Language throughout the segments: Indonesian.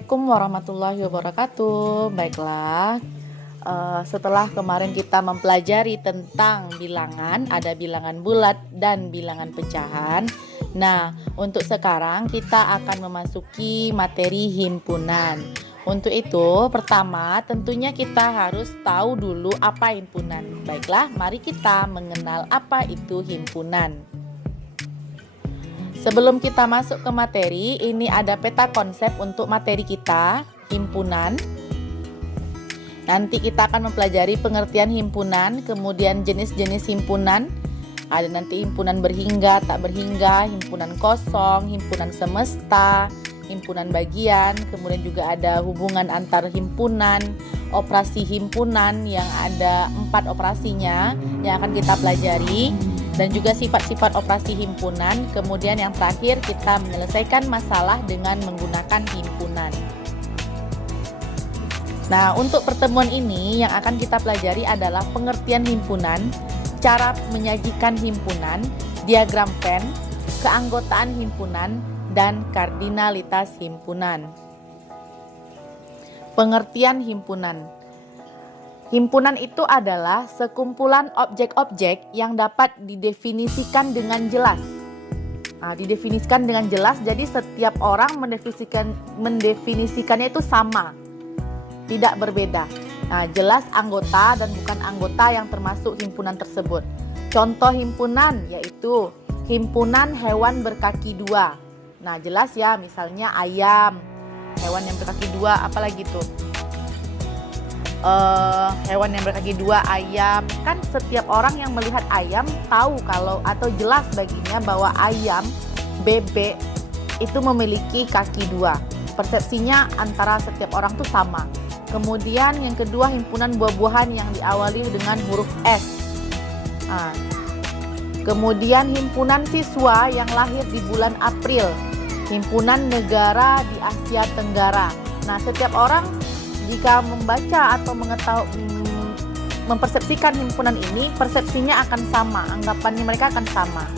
Assalamualaikum warahmatullahi wabarakatuh. Baiklah, setelah kemarin kita mempelajari tentang bilangan, ada bilangan bulat dan bilangan pecahan. Nah, untuk sekarang kita akan memasuki materi himpunan. Untuk itu, pertama tentunya kita harus tahu dulu apa himpunan. Baiklah, mari kita mengenal apa itu himpunan. Sebelum kita masuk ke materi, ini ada peta konsep untuk materi kita, himpunan. Nanti kita akan mempelajari pengertian himpunan, kemudian jenis-jenis himpunan. Ada nanti himpunan berhingga, tak berhingga, himpunan kosong, himpunan semesta, himpunan bagian, kemudian juga ada hubungan antar himpunan, operasi himpunan yang ada 4 operasinya yang akan kita pelajari. Dan juga sifat-sifat operasi himpunan. Kemudian yang terakhir kita menyelesaikan masalah dengan menggunakan himpunan. Nah, untuk pertemuan ini yang akan kita pelajari adalah pengertian himpunan, cara menyajikan himpunan, diagram Venn, keanggotaan himpunan, dan kardinalitas himpunan. Pengertian himpunan. Himpunan itu adalah sekumpulan objek-objek yang dapat didefinisikan dengan jelas. Nah, didefinisikan dengan jelas, jadi setiap orang mendefinisikannya itu sama, tidak berbeda. Nah, jelas anggota dan bukan anggota yang termasuk himpunan tersebut. Contoh himpunan yaitu himpunan hewan berkaki 2. Nah, jelas ya, misalnya ayam, hewan yang berkaki 2, apalagi tuh? Hewan yang berkaki 2, ayam. Kan setiap orang yang melihat ayam tahu kalau atau jelas baginya bahwa ayam, bebek itu memiliki kaki 2. Persepsinya antara setiap orang tuh sama. Kemudian yang kedua, himpunan buah-buahan yang diawali dengan huruf S. Nah, kemudian himpunan siswa yang lahir di bulan April, himpunan negara di Asia Tenggara. Nah, setiap orang jika membaca atau mempersepsikan himpunan ini, persepsinya akan sama, anggapannya mereka akan sama.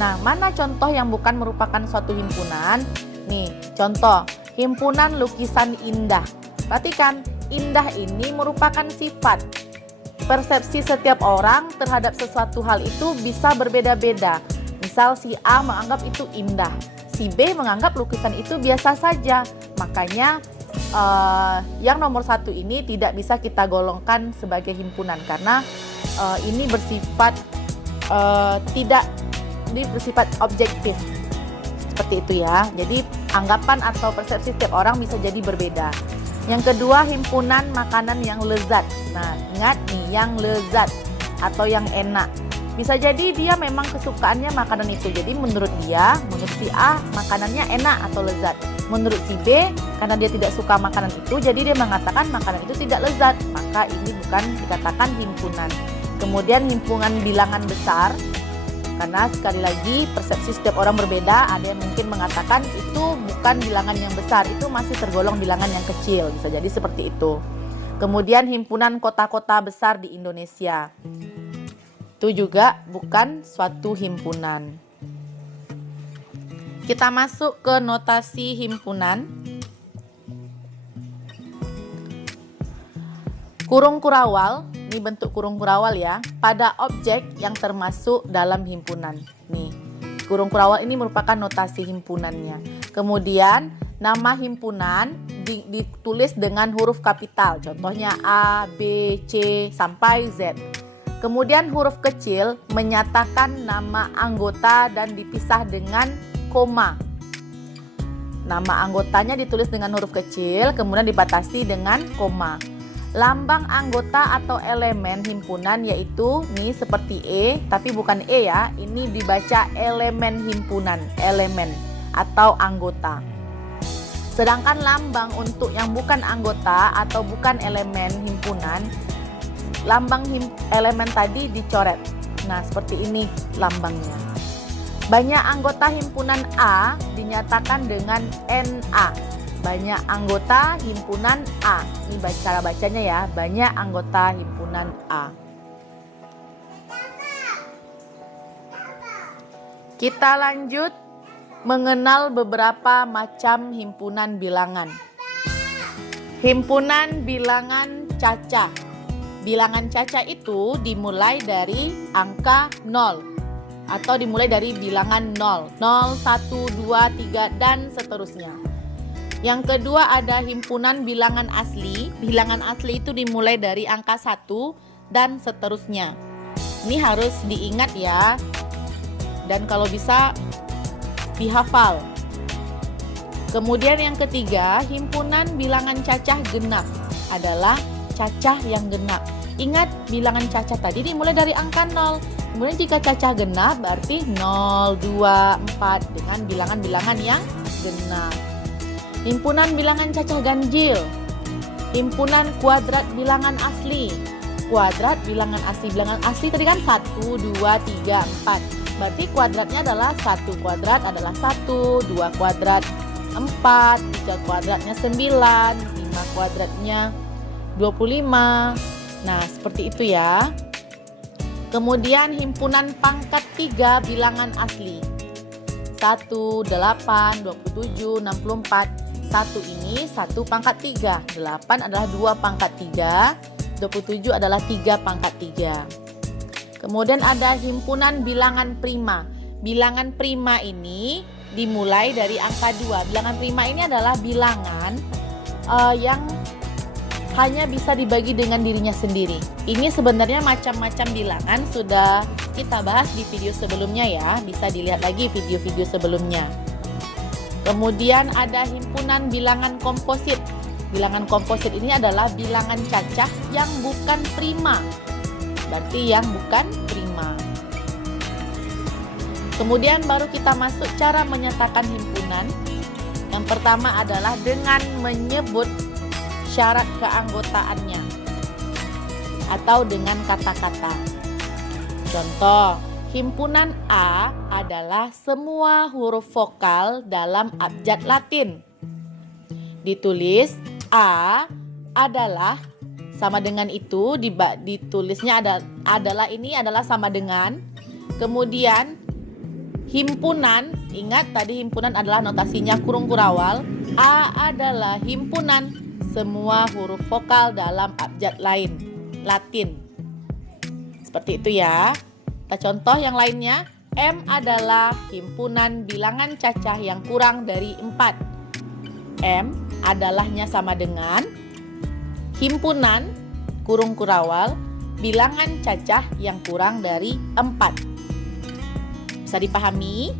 Nah, mana contoh yang bukan merupakan suatu himpunan? Nih, contoh, himpunan lukisan indah. Perhatikan, indah ini merupakan sifat. Persepsi setiap orang terhadap sesuatu hal itu bisa berbeda-beda. Misal si A menganggap itu indah, si B menganggap lukisan itu biasa saja. Makanya yang nomor 1 ini tidak bisa kita golongkan sebagai himpunan karena ini bersifat bersifat objektif seperti itu ya. Jadi anggapan atau persepsi setiap orang bisa jadi berbeda. Yang kedua, himpunan makanan yang lezat. Nah, ingat nih, yang lezat atau yang enak. Bisa jadi dia memang kesukaannya makanan itu. Jadi menurut dia, menurut si A, makanannya enak atau lezat. Menurut si B, karena dia tidak suka makanan itu, jadi dia mengatakan makanan itu tidak lezat. Maka ini bukan dikatakan himpunan. Kemudian himpunan bilangan besar. Karena sekali lagi persepsi setiap orang berbeda. Ada yang mungkin mengatakan itu bukan bilangan yang besar, itu masih tergolong bilangan yang kecil. Bisa jadi seperti itu. Kemudian himpunan kota-kota besar di Indonesia. Itu juga bukan suatu himpunan. Kita masuk ke notasi himpunan. Kurung kurawal, ini bentuk kurung kurawal ya, pada objek yang termasuk dalam himpunan. Nih, kurung kurawal ini merupakan notasi himpunannya. Kemudian nama himpunan ditulis dengan huruf kapital, contohnya A, B, C, sampai Z. Kemudian huruf kecil menyatakan nama anggota dan dipisah dengan koma. Nama anggotanya ditulis dengan huruf kecil, kemudian dibatasi dengan koma. Lambang anggota atau elemen himpunan yaitu nih seperti E, tapi bukan E ya, ini dibaca elemen himpunan, elemen atau anggota. Sedangkan lambang untuk yang bukan anggota atau bukan elemen himpunan, lambang elemen tadi dicoret. Nah, seperti ini lambangnya. Banyak anggota himpunan A dinyatakan dengan NA. Banyak anggota himpunan A. Ini cara bacanya ya. Banyak anggota himpunan A. Kita lanjut mengenal beberapa macam himpunan bilangan. Himpunan bilangan cacah. Bilangan cacah itu dimulai dari angka 0 atau dimulai dari bilangan 0, 0, 1, 2, 3, dan seterusnya. Yang kedua ada himpunan bilangan asli. Bilangan asli itu dimulai dari angka 1 dan seterusnya. Ini harus diingat ya. Dan kalau bisa dihafal. Kemudian yang ketiga, himpunan bilangan cacah genap adalah cacah yang genap. Ingat, bilangan cacah tadi dimulai dari angka 0. Kemudian jika cacah genap berarti 0, 2, 4 dengan bilangan-bilangan yang genap. Himpunan bilangan cacah ganjil. Himpunan kuadrat bilangan asli. Kuadrat bilangan asli tadi kan 1, 2, 3, 4. Berarti kuadratnya adalah 1 kuadrat adalah 1, 2 kuadrat 4, 3 kuadratnya 9, 5 kuadratnya 25. Nah, seperti itu ya. Kemudian himpunan pangkat 3 bilangan asli. 1, 8, 27, 64. 1 ini 1 pangkat 3. 8 adalah 2 pangkat 3. 27 adalah 3 pangkat 3. Kemudian ada himpunan bilangan prima. Bilangan prima ini dimulai dari angka 2. Bilangan prima ini adalah bilangan yang hanya bisa dibagi dengan dirinya sendiri. Ini sebenarnya macam-macam bilangan sudah kita bahas di video sebelumnya ya. Bisa dilihat lagi video-video sebelumnya. Kemudian ada himpunan bilangan komposit. Bilangan komposit ini adalah bilangan cacah yang bukan prima. Berarti yang bukan prima. Kemudian baru kita masuk cara menyatakan himpunan. Yang pertama adalah dengan menyebut syarat keanggotaannya atau dengan kata-kata. Contoh, himpunan A adalah semua huruf vokal dalam abjad Latin. Ditulis A adalah sama dengan itu, ditulisnya adalah ini adalah sama dengan. Kemudian himpunan, ingat tadi himpunan adalah notasinya kurung kurawal. A adalah himpunan semua huruf vokal dalam abjad Latin. Seperti itu ya. Kita contoh yang lainnya. M adalah himpunan bilangan cacah yang kurang dari 4. M adalahnya sama dengan himpunan kurung kurawal bilangan cacah yang kurang dari 4. Bisa dipahami?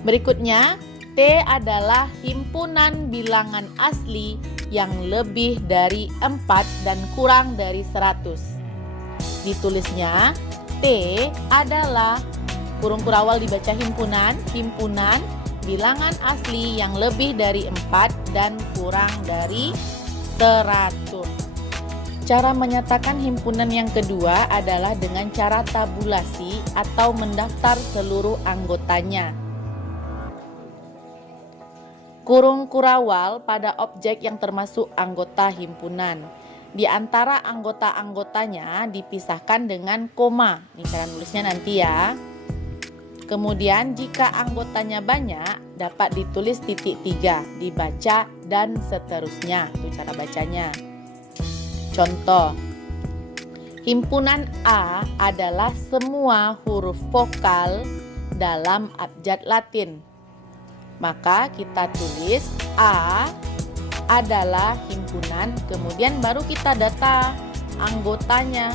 Berikutnya, T adalah himpunan bilangan asli yang lebih dari 4 dan kurang dari 100. Ditulisnya, T adalah kurung kurawal dibaca himpunan bilangan asli yang lebih dari 4 dan kurang dari 100. Cara menyatakan himpunan yang kedua adalah dengan cara tabulasi atau mendaftar seluruh anggotanya. Kurung kurawal pada objek yang termasuk anggota himpunan. Di antara anggota-anggotanya dipisahkan dengan koma. Ini cara nulisnya nanti ya. Kemudian jika anggotanya banyak dapat ditulis titik 3, dibaca dan seterusnya. Itu cara bacanya. Contoh, himpunan A adalah semua huruf vokal dalam abjad Latin. Maka kita tulis A adalah himpunan, kemudian baru kita data anggotanya.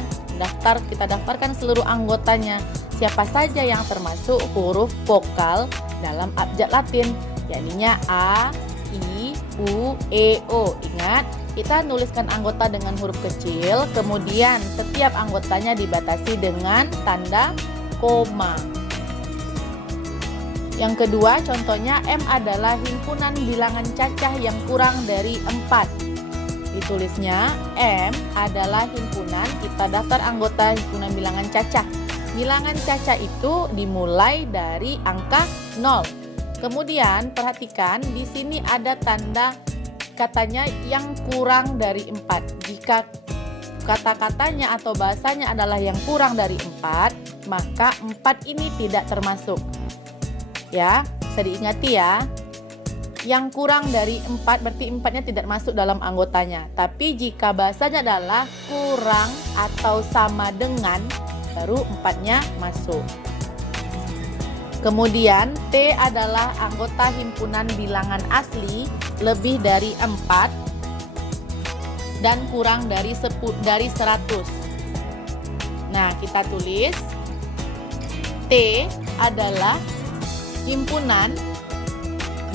Kita daftarkan seluruh anggotanya. Siapa saja yang termasuk huruf vokal dalam abjad Latin, yakninya A, I, U, E, O. Ingat, kita nuliskan anggota dengan huruf kecil, kemudian setiap anggotanya dibatasi dengan tanda koma. Yang kedua, contohnya M adalah himpunan bilangan cacah yang kurang dari 4. Ditulisnya M adalah himpunan, kita daftar anggota himpunan bilangan cacah. Bilangan cacah itu dimulai dari angka 0. Kemudian perhatikan di sini ada tanda katanya yang kurang dari 4. Jika kata-katanya atau bahasanya adalah yang kurang dari 4, maka 4 ini tidak termasuk. Ya, bisa diingati ya. yang kurang dari 4, berarti 4-nya tidak masuk dalam anggotanya. Tapi jika bahasanya adalah kurang atau sama dengan, baru 4-nya masuk. Kemudian T adalah anggota himpunan bilangan asli lebih dari 4 dan kurang dari 100. Nah, kita tulis T adalah himpunan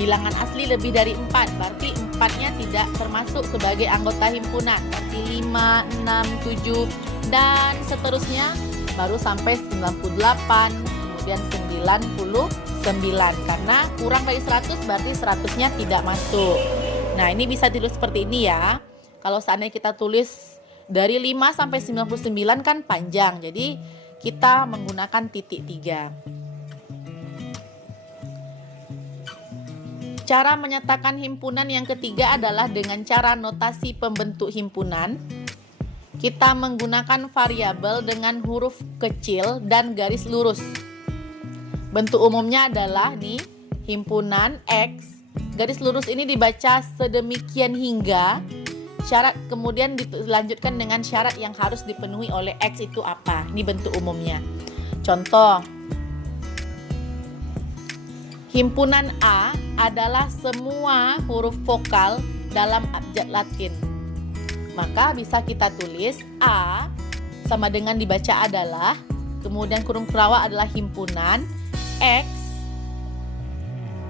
bilangan asli lebih dari 4, berarti 4-nya tidak termasuk sebagai anggota himpunan. Berarti 5, 6, 7 dan seterusnya baru sampai 98, kemudian 99, karena kurang dari 100 berarti 100-nya tidak masuk. Nah, ini bisa ditulis seperti ini ya. Kalau seandainya kita tulis dari 5 sampai 99 kan panjang, jadi kita menggunakan titik 3. Cara menyatakan himpunan yang ketiga adalah dengan cara notasi pembentuk himpunan. Kita menggunakan variabel dengan huruf kecil dan garis lurus. Bentuk umumnya adalah nih, himpunan X. Garis lurus ini dibaca sedemikian hingga syarat, kemudian dilanjutkan dengan syarat yang harus dipenuhi oleh X itu apa. Ini bentuk umumnya. Contoh, himpunan A adalah semua huruf vokal dalam abjad Latin. Maka bisa kita tulis A sama dengan dibaca adalah, kemudian kurung kurawal adalah himpunan, X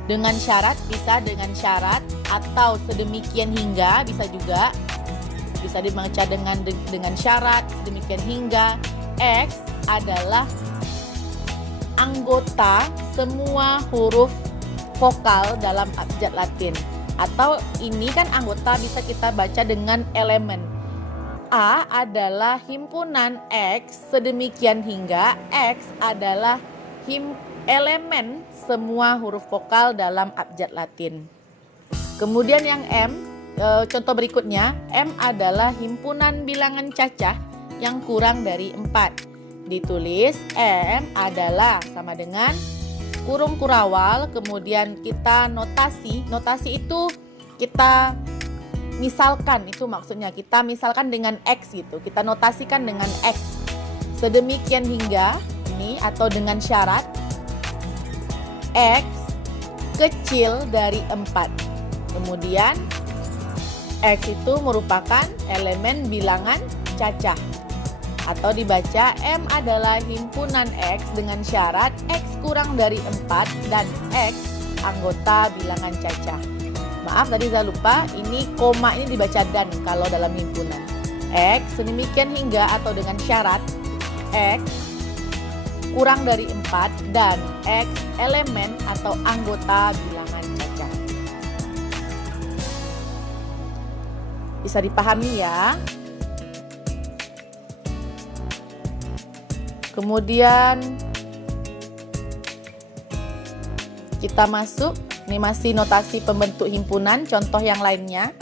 dengan syarat, bisa dengan syarat atau sedemikian hingga, bisa juga, bisa dibaca dengan syarat sedemikian hingga. X adalah anggota semua huruf vokal dalam abjad Latin. Atau ini kan anggota bisa kita baca dengan elemen. A adalah himpunan X sedemikian hingga X adalah elemen semua huruf vokal dalam abjad Latin. Kemudian yang M, contoh berikutnya, M adalah himpunan bilangan cacah yang kurang dari 4. Ditulis M adalah sama dengan kurung kurawal, kemudian kita notasi itu kita misalkan, itu maksudnya kita misalkan dengan X gitu, kita notasikan dengan X sedemikian hingga ini, atau dengan syarat X kecil dari 4. Kemudian X itu merupakan elemen bilangan cacah, atau dibaca M adalah himpunan X dengan syarat X kurang dari 4 dan X anggota bilangan cacah. Maaf tadi saya lupa, ini koma ini dibaca dan kalau dalam himpunan. X sedemikian hingga atau dengan syarat X kurang dari 4 dan X elemen atau anggota bilangan cacah. Bisa dipahami ya? Kemudian kita masuk, ini masih notasi pembentuk himpunan, contoh yang lainnya.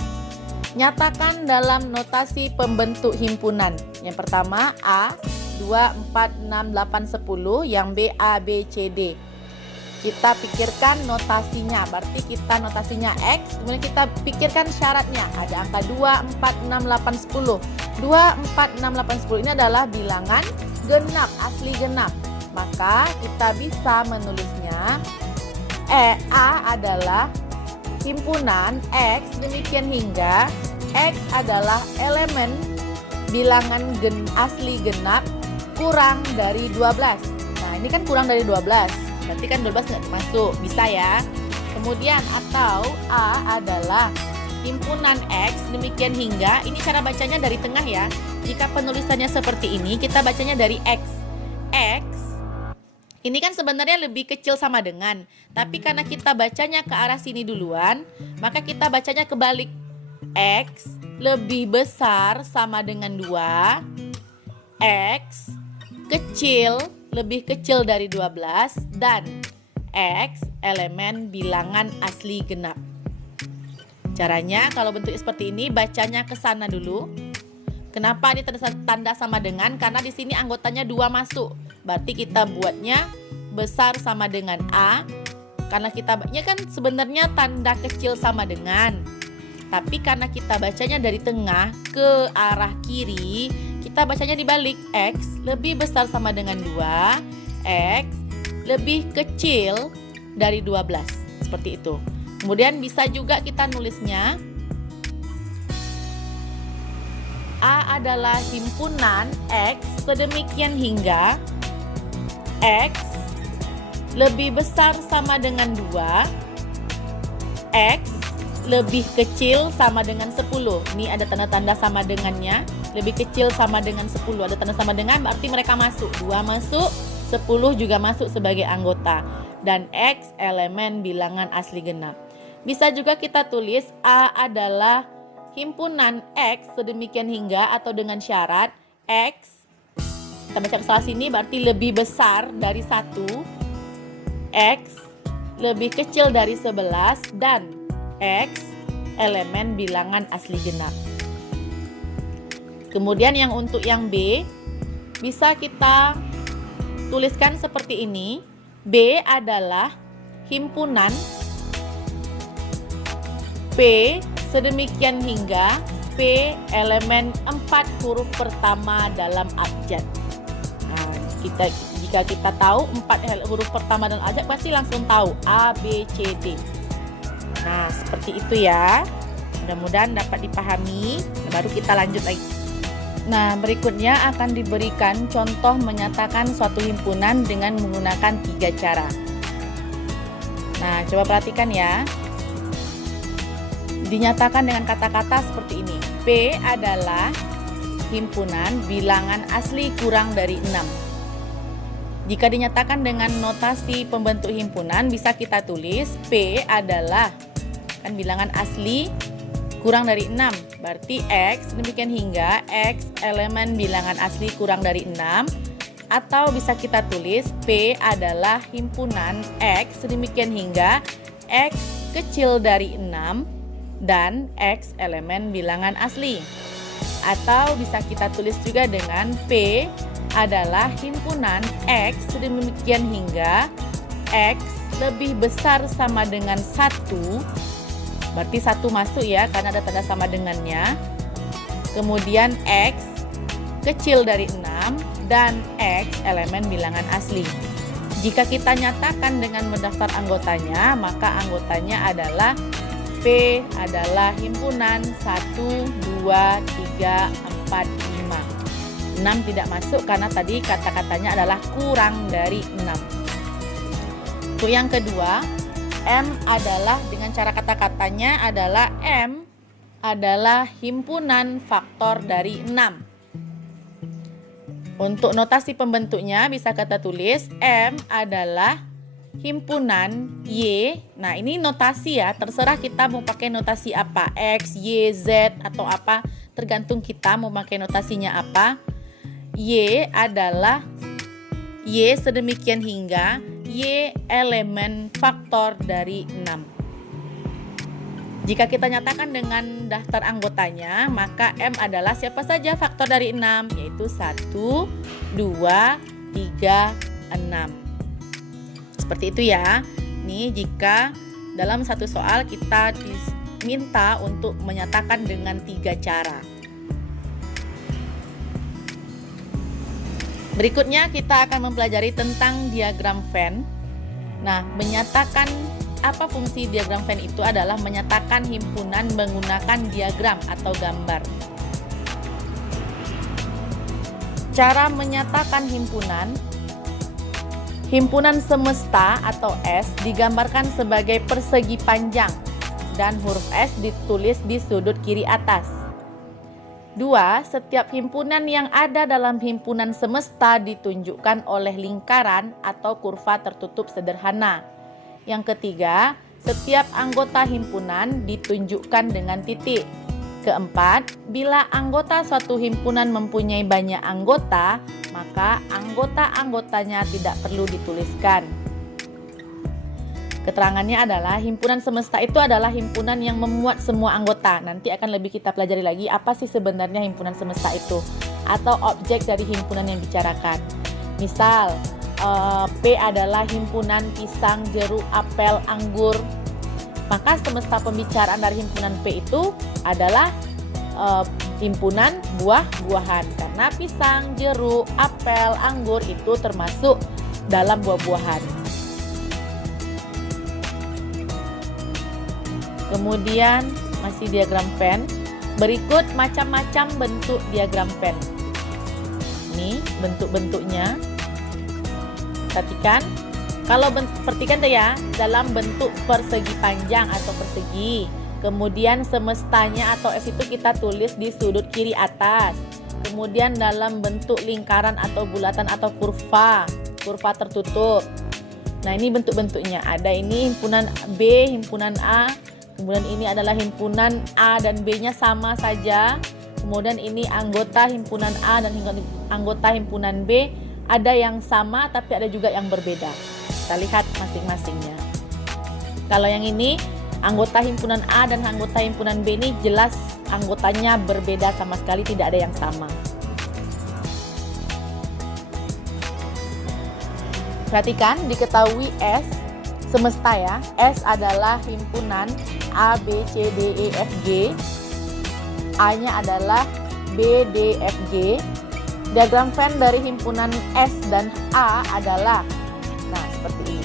Nyatakan dalam notasi pembentuk himpunan. Yang pertama A 2, 4, 6, 8, 10, yang B A, B, C, D. Kita pikirkan notasinya, berarti kita notasinya X, kemudian kita pikirkan syaratnya. Ada angka 2, 4, 6, 8, 10. 2, 4, 6, 8, 10 ini adalah bilangan genap, asli genap. Maka kita bisa menulisnya A adalah himpunan X demikian hingga X adalah elemen bilangan asli genap kurang dari 12. Nah, ini kan kurang dari 12. Berarti kan 12 nggak masuk. Bisa ya. Kemudian atau A adalah himpunan X demikian hingga, ini cara bacanya dari tengah ya. Jika penulisannya seperti ini, kita bacanya dari X. X ini kan sebenarnya lebih kecil sama dengan, tapi karena kita bacanya ke arah sini duluan, maka kita bacanya kebalik. X lebih besar sama dengan 2. X kecil lebih kecil dari 12 dan X elemen bilangan asli genap. Caranya kalau bentuknya seperti ini, bacanya ke sana dulu. Kenapa ini tanda sama dengan? Karena di sini anggotanya 2 masuk. Berarti kita buatnya besar sama dengan A, Karena kita kan sebenarnya tanda kecil sama dengan. Tapi karena kita bacanya dari tengah ke arah kiri, kita bacanya dibalik. X lebih besar sama dengan 2, X lebih kecil dari 12. Seperti itu. Kemudian bisa juga kita nulisnya A adalah himpunan X sedemikian hingga X lebih besar sama dengan 2, X lebih kecil sama dengan 10. Ini ada tanda-tanda sama dengannya. Lebih kecil sama dengan 10. Ada tanda sama dengan, berarti mereka masuk. 2 masuk, 10 juga masuk sebagai anggota. Dan X elemen bilangan asli genap. Bisa juga kita tulis A adalah himpunan X sedemikian hingga atau dengan syarat X, kita baca ke salah sini berarti lebih besar dari 1, X lebih kecil dari 11, dan X elemen bilangan asli genap. Kemudian yang untuk yang B bisa kita tuliskan seperti ini. B adalah himpunan P sedemikian hingga P elemen 4 huruf pertama dalam abjad. Nah, jika kita tahu 4 huruf pertama dalam abjad pasti langsung tahu A, B, C, D. Nah, seperti itu ya. Mudah-mudahan dapat dipahami. Baru kita lanjut lagi. Nah, berikutnya akan diberikan contoh menyatakan suatu himpunan dengan menggunakan 3 cara. Nah, coba perhatikan ya. Dinyatakan dengan kata-kata seperti ini. P adalah himpunan bilangan asli kurang dari 6. Jika dinyatakan dengan notasi pembentuk himpunan, bisa kita tulis P adalah kan bilangan asli kurang dari 6. Berarti X demikian hingga X elemen bilangan asli kurang dari 6. Atau bisa kita tulis P adalah himpunan X sedemikian hingga X kecil dari 6 dan X elemen bilangan asli. Atau bisa kita tulis juga dengan P adalah himpunan X sedemikian hingga X lebih besar sama dengan 1. Berarti 1 masuk ya karena ada tanda sama dengannya. Kemudian X kecil dari 6 dan X elemen bilangan asli. Jika kita nyatakan dengan mendaftar anggotanya, maka anggotanya adalah P adalah himpunan 1, 2, 3, 4, 5. 6 tidak masuk karena tadi kata-katanya adalah kurang dari 6. Untuk yang kedua, M adalah dengan cara kata-katanya adalah M adalah himpunan faktor dari 6. Untuk notasi pembentuknya bisa kita tulis M adalah himpunan Y. Nah, ini notasi ya, terserah kita mau pakai notasi apa, X, Y, Z atau apa, tergantung kita mau pakai notasinya apa. Y adalah Y sedemikian hingga Y elemen faktor dari 6. Jika kita nyatakan dengan daftar anggotanya, maka M adalah siapa saja faktor dari 6, yaitu 1, 2, 3, 6. Seperti itu ya. Nih, jika dalam satu soal kita diminta untuk menyatakan dengan 3 cara. Berikutnya kita akan mempelajari tentang diagram Venn. Nah, menyatakan apa fungsi diagram Venn itu adalah menyatakan himpunan menggunakan diagram atau gambar. Cara menyatakan himpunan. Himpunan semesta atau S digambarkan sebagai persegi panjang dan huruf S ditulis di sudut kiri atas. 2. Setiap himpunan yang ada dalam himpunan semesta ditunjukkan oleh lingkaran atau kurva tertutup sederhana. Yang ketiga, setiap anggota himpunan ditunjukkan dengan titik. Keempat, bila anggota suatu himpunan mempunyai banyak anggota, maka anggota-anggotanya tidak perlu dituliskan. Keterangannya adalah himpunan semesta itu adalah himpunan yang memuat semua anggota. Nanti akan lebih kita pelajari lagi apa sih sebenarnya himpunan semesta itu atau objek dari himpunan yang dibicarakan. Misal, P adalah himpunan pisang, jeruk, apel, anggur. Maka semesta pembicaraan dari himpunan P itu adalah himpunan buah-buahan. Karena pisang, jeruk, apel, anggur itu termasuk dalam buah-buahan. Kemudian masih diagram Venn. Berikut macam-macam bentuk diagram Venn. Ini bentuk-bentuknya. Perhatikan. Perhatikan tuh ya, dalam bentuk persegi panjang atau persegi. Kemudian semestanya atau S itu kita tulis di sudut kiri atas. Kemudian dalam bentuk lingkaran atau bulatan atau kurva tertutup. Nah, ini bentuk-bentuknya. Ada ini himpunan B, himpunan A. Kemudian ini adalah himpunan A dan B-nya sama saja. Kemudian ini anggota himpunan A dan anggota himpunan B. Ada yang sama tapi ada juga yang berbeda. Kita lihat masing-masingnya. Kalau yang ini, anggota himpunan A dan anggota himpunan B ini jelas anggotanya berbeda sama sekali, tidak ada yang sama. Perhatikan, diketahui S, semesta ya. S adalah himpunan A, B, C, D, E, F, G. A-nya adalah B, D, F, G. Diagram Venn dari himpunan S dan A adalah, nah seperti ini.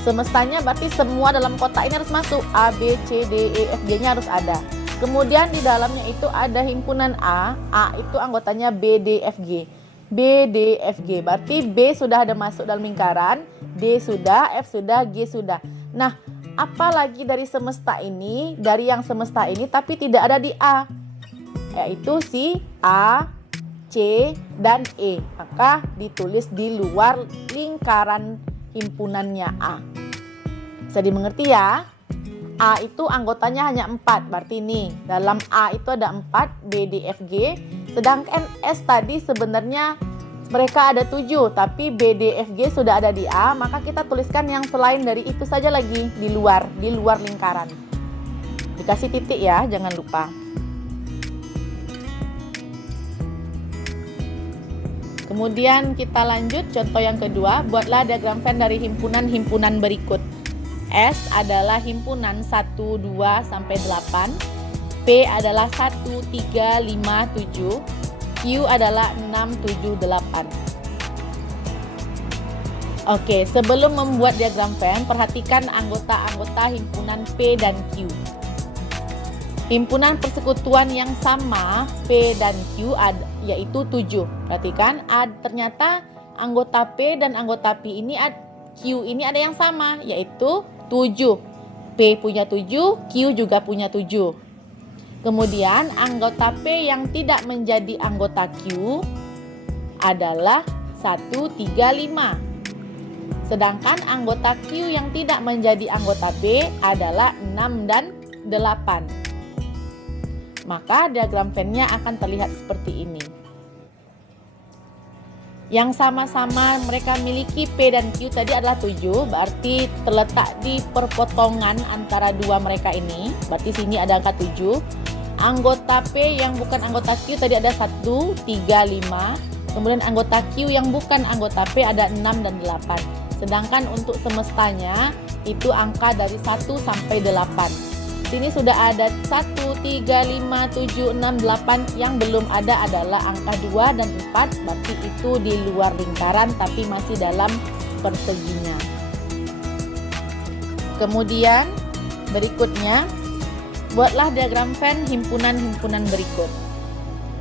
Semestanya berarti semua dalam kotak ini harus masuk. A, B, C, D, E, F, G-nya harus ada. Kemudian di dalamnya itu ada himpunan A. A itu anggotanya B, D, F, G. B, D, F, G. Berarti B sudah ada masuk dalam lingkaran, D sudah, F sudah, G sudah. Nah, apalagi dari semesta ini, dari yang semesta ini tapi tidak ada di A, yaitu si A, C, dan E. Maka ditulis di luar lingkaran himpunannya A. Bisa dimengerti ya? A itu anggotanya hanya 4. Berarti ini dalam A itu ada 4, B, D, F, G. Sedangkan S tadi sebenarnya mereka ada 7, tapi B, D, F, G sudah ada di A. Maka kita tuliskan yang selain dari itu saja lagi di luar lingkaran. Dikasih titik ya, jangan lupa. Kemudian kita lanjut contoh yang kedua. Buatlah diagram Venn dari himpunan-himpunan berikut. S adalah himpunan 1, 2, sampai 8. P adalah 1, 3, 5, 7. Q adalah 6, 7, 8. Oke, sebelum membuat diagram Venn, perhatikan anggota-anggota himpunan P dan Q. Himpunan persekutuan yang sama P dan Q yaitu 7. Perhatikan, ternyata anggota P dan anggota Q ini ada yang sama, yaitu 7. P punya 7, Q juga punya 7. Kemudian anggota P yang tidak menjadi anggota Q adalah 1, 3, 5. Sedangkan anggota Q yang tidak menjadi anggota P adalah 6 dan 8. Maka diagram Venn-nya akan terlihat seperti ini. Yang sama-sama mereka miliki P dan Q tadi adalah 7, berarti terletak di perpotongan antara dua mereka ini. Berarti sini ada angka 7. Anggota P yang bukan anggota Q tadi ada 1, 3, 5. Kemudian anggota Q yang bukan anggota P ada 6 dan 8. Sedangkan untuk semestanya itu angka dari 1 sampai 8. Sini sudah ada 1, 3, 5, 7, 6, 8. Yang belum ada adalah angka 2 dan 4. Berarti itu di luar lingkaran tapi masih dalam perseginya. Kemudian berikutnya, buatlah diagram Venn himpunan-himpunan berikut.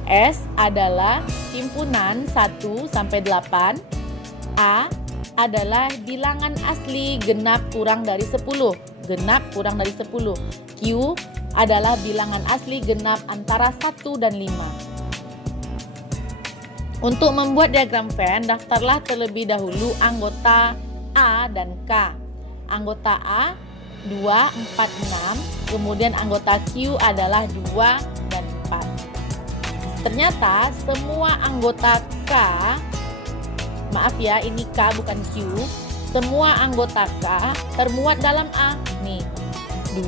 S adalah himpunan 1 sampai 8. A adalah bilangan asli genap kurang dari 10. Genap kurang dari 10. Q adalah bilangan asli genap antara 1 dan 5. Untuk membuat diagram Venn, daftarlah terlebih dahulu anggota A dan K. Anggota A 2, 4, 6. Kemudian anggota Q adalah 2 dan 4. Ternyata semua anggota K, maaf ya, ini K bukan Q. Semua anggota K termuat dalam A. Nih, 2,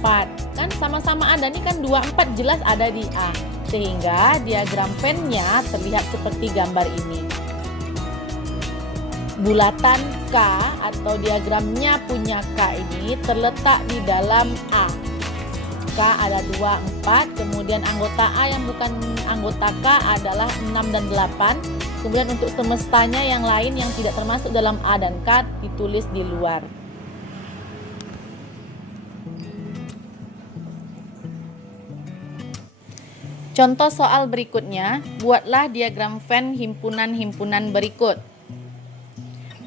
4, Kan sama-sama ada, ini kan 24 jelas ada di A. Sehingga diagram Venn-nya terlihat seperti gambar ini. Bulatan K atau diagramnya punya K ini terletak di dalam A. K ada 24, kemudian anggota A yang bukan anggota K adalah 6 dan 8. Kemudian untuk semestanya yang lain yang tidak termasuk dalam A dan K ditulis di luar. Contoh soal berikutnya, buatlah diagram Venn himpunan-himpunan berikut.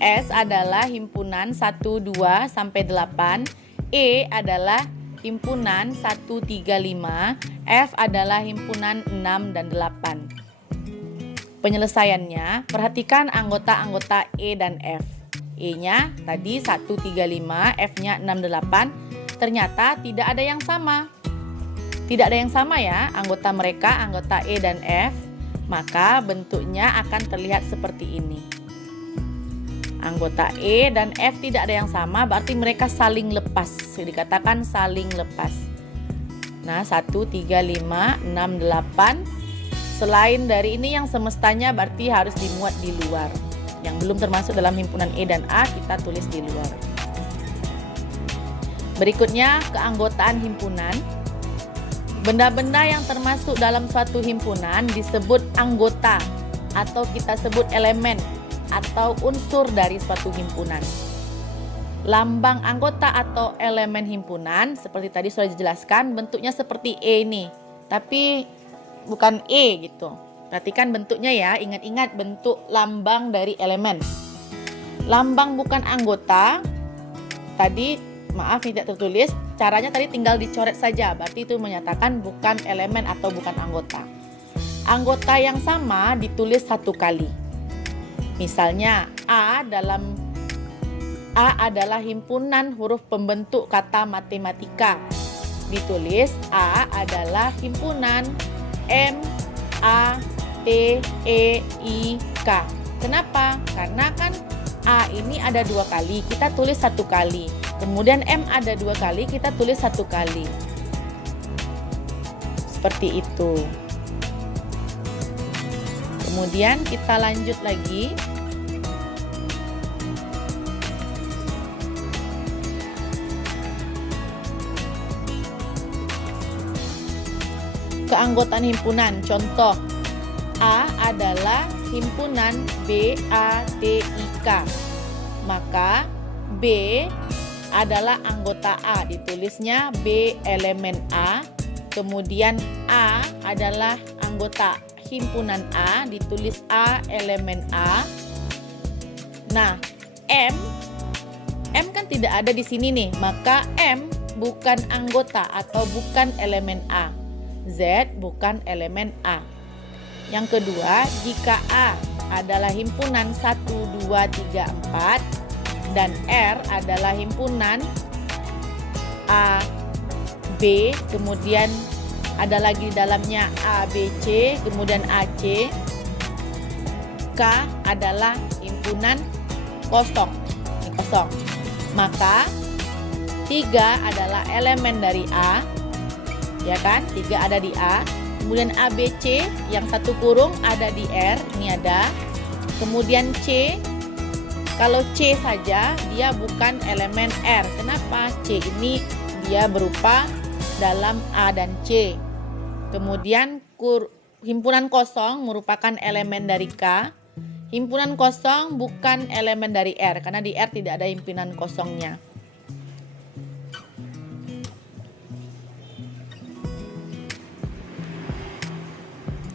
S adalah himpunan 1, 2, sampai 8. E adalah himpunan 1, 3, 5. F adalah himpunan 6 dan 8. Penyelesaiannya, perhatikan anggota-anggota E dan F. E-nya tadi 1, 3, 5, F-nya 6, 8. Ternyata tidak ada yang sama. Tidak ada yang sama ya, anggota mereka, anggota E dan F. Maka bentuknya akan terlihat seperti ini. Anggota E dan F tidak ada yang sama, berarti mereka saling lepas. Dikatakan saling lepas. Nah, 1, 3, 5, 6, 8. Selain dari ini yang semestanya berarti harus dimuat di luar. Yang belum termasuk dalam himpunan E dan A kita tulis di luar. Berikutnya keanggotaan himpunan. Benda-benda yang termasuk dalam suatu himpunan disebut anggota atau kita sebut elemen atau unsur dari suatu himpunan. Lambang anggota atau elemen himpunan seperti tadi sudah dijelaskan bentuknya seperti E ini, tapi bukan E gitu. Perhatikan bentuknya ya, ingat-ingat bentuk lambang dari elemen. Lambang bukan anggota tadi, maaf tidak tertulis, caranya tadi tinggal dicoret saja, berarti itu menyatakan bukan elemen atau bukan anggota. Anggota yang sama ditulis satu kali. Misalnya A adalah himpunan huruf pembentuk kata matematika. Ditulis A adalah himpunan M, A, T, E, I, K. Kenapa? Karena kan A ini ada 2 kali, kita tulis 1 kali. Kemudian M ada 2 kali, kita tulis 1 kali. Seperti itu. Kemudian kita lanjut lagi. Keanggotaan himpunan. Contoh, A adalah himpunan B, A, T, I, K. Maka B adalah anggota A, ditulisnya B elemen A. Kemudian A adalah anggota himpunan A, ditulis A elemen A. Nah, M kan tidak ada di sini nih, maka M bukan anggota atau bukan elemen A. Z bukan elemen A. Yang kedua, jika A adalah himpunan 1, 2, 3, 4 dan R adalah himpunan A, B, kemudian ada lagi di dalamnya A, B, C, kemudian AC. K adalah himpunan kosong. Ini kosong. Maka 3 adalah elemen dari A. Ya kan? 3 ada di A. Kemudian A, B, C yang satu kurung ada di R. Ini ada. Kemudian C. Kalau C saja dia bukan elemen R. Kenapa? C ini dia berupa dalam A dan C. Kemudian himpunan kosong merupakan elemen dari K. Himpunan kosong bukan elemen dari R karena di R tidak ada himpunan kosongnya.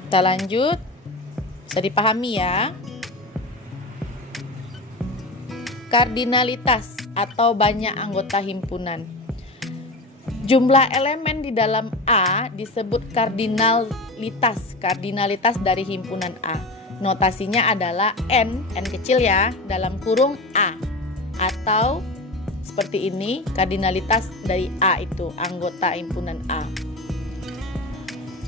Kita lanjut. Bisa dipahami ya. Kardinalitas atau banyak anggota himpunan. Jumlah elemen di dalam A disebut kardinalitas dari himpunan A. Notasinya adalah N kecil ya, dalam kurung A. Atau seperti ini, kardinalitas dari A itu, anggota himpunan A.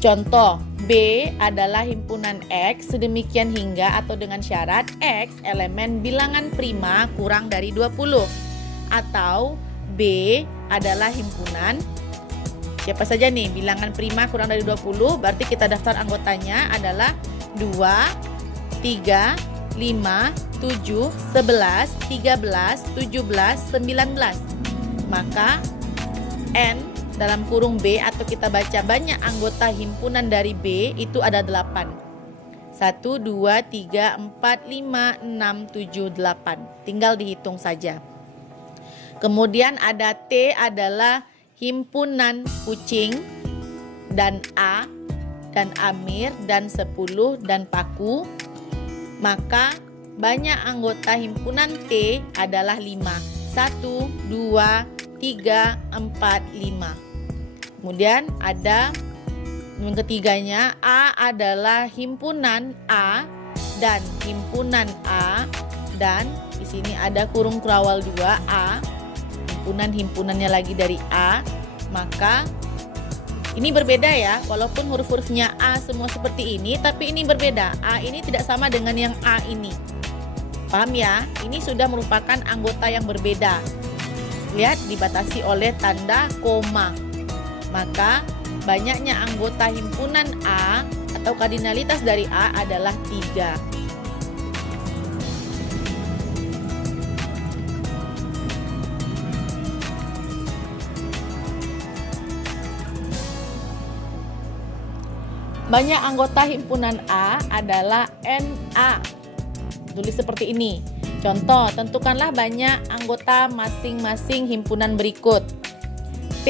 Contoh, B adalah himpunan X sedemikian hingga atau dengan syarat X elemen bilangan prima kurang dari 20. Atau B adalah himpunan Siapa saja nih? Bilangan prima kurang dari 20, berarti kita daftar anggotanya adalah 2, 3, 5, 7, 11, 13, 17, 19. Maka N dalam kurung B atau kita baca banyak anggota himpunan dari B itu ada 8. 1, 2, 3, 4, 5, 6, 7, 8. Tinggal dihitung saja. Kemudian ada T adalah himpunan kucing dan A dan Amir dan 10 dan Paku. Maka banyak anggota himpunan T adalah 5. 1, 2, 3, 4, 5. Kemudian ada yang ketiganya A adalah himpunan A dan himpunan A, dan di sini ada kurung kurawal 2A, himpunannya lagi dari A. Maka ini berbeda ya, walaupun huruf-hurufnya A semua seperti ini, tapi ini berbeda. A ini tidak sama dengan yang A ini. Paham ya? Ini sudah merupakan anggota yang berbeda. Lihat, dibatasi oleh tanda koma. Maka banyaknya anggota himpunan A atau kardinalitas dari A adalah 3. Banyak anggota himpunan A adalah NA. Tulis seperti ini. Contoh, tentukanlah banyak anggota masing-masing himpunan berikut. T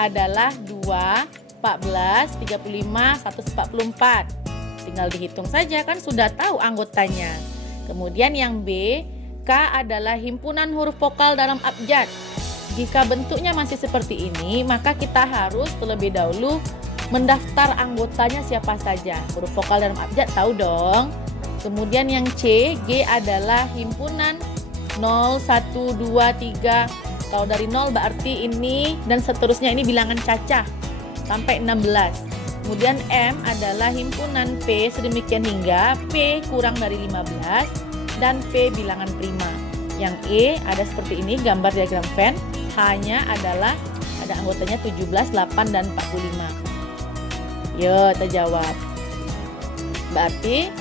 adalah 2, 14, 35, 144. Tinggal dihitung saja, kan sudah tahu anggotanya. Kemudian yang B, K adalah himpunan huruf vokal dalam abjad. Jika bentuknya masih seperti ini, maka kita harus terlebih dahulu mendaftar anggotanya siapa saja. Huruf vokal dalam abjad tahu dong. Kemudian yang C, G adalah himpunan 0, 1, 2, 3. Kalau dari 0 berarti ini dan seterusnya, ini bilangan cacah sampai 16. Kemudian M adalah himpunan P sedemikian hingga P kurang dari 15 dan P bilangan prima. Yang E ada seperti ini gambar diagram Venn, H-nya adalah ada anggotanya 17, 8 dan 45. Yo, terjawab. Berarti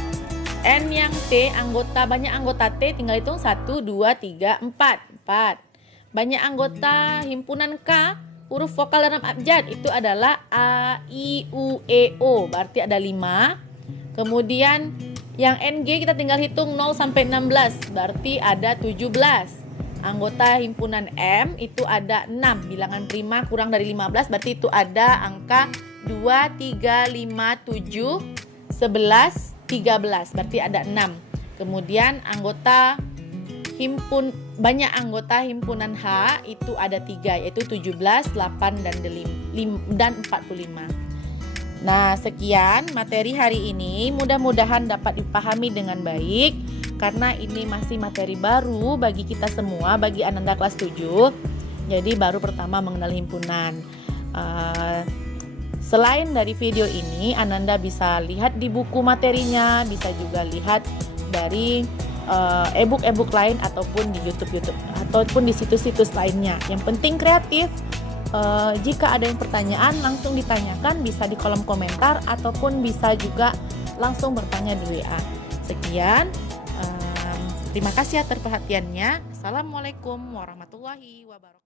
N yang T banyak anggota T tinggal hitung 1, 2, 3, 4. 4. Banyak anggota himpunan K huruf vokal dalam abjad itu adalah A, I, U, E, O. Berarti ada 5. Kemudian yang NG kita tinggal hitung 0 sampai 16. Berarti ada 17. Anggota himpunan M itu ada 6. Bilangan prima kurang dari 15. Berarti itu ada angka 2, 3, 5, 7, 11, 13. Berarti ada 6. Kemudian banyak anggota himpunan H itu ada 3, yaitu 17, 8 dan 45. Nah, sekian materi hari ini. Mudah-mudahan dapat dipahami dengan baik karena ini masih materi baru bagi kita semua, bagi Ananda kelas 7. Jadi baru pertama mengenal himpunan. Selain dari video ini, Ananda bisa lihat di buku materinya, bisa juga lihat dari e-book lain ataupun di YouTube ataupun di situs-situs lainnya. Yang penting kreatif. Jika ada yang pertanyaan langsung ditanyakan, bisa di kolom komentar ataupun bisa juga langsung bertanya di WA. Sekian, terima kasih atas perhatiannya. Assalamualaikum warahmatullahi wabarakatuh.